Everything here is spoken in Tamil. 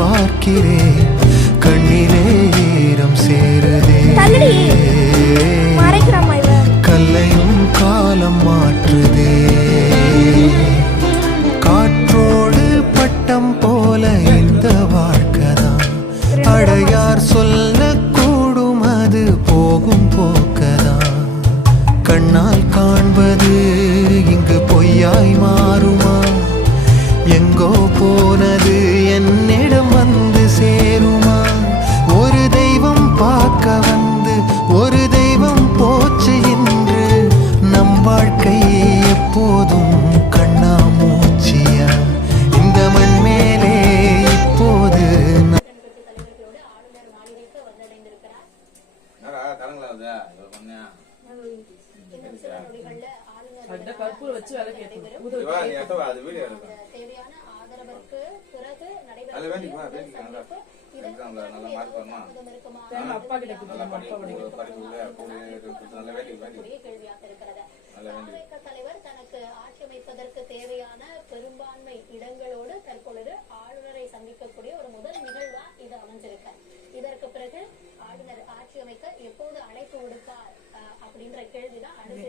பார்க்கிறேன், கண்ணிலே ஈரம் சேருதே. கல்லையும் காலம் மாற்றுதே, காற்றோடு பட்டம் போல இந்த வாழ்க்கைதான். அடையார் சொல்லக்கூடும் அது போகும் போக்கதான். கண்ணால் காண்பது இங்கு பொய்யாய் மாறுமா? எங்கோ போனது என்னிடம் வந்து சேருமா? ஒரு தெய்வம் பார்க்க வந்து ஒரு தெய்வம் போச்சு இன்று. நம் வாழ்க்கை எப்போதும் கண்ணா மூச்சியா இந்த மண் மேலே இப்போது. தலைவர் தனக்கு ஆட்சி அமைப்பதற்கு தேவையான பெரும்பான்மை இடங்களோடு தற்பொழுது ஆளுநரை சந்திக்கக்கூடிய ஒரு முதல் நிகழ்வா இது அமைஞ்சிருக்க. இதற்கு பிறகு ஆளுநர் ஆட்சி அமைக்க எப்போது அழைப்பு விடுப்பார் அப்படின்ற கேள்விதான் அடுத்து.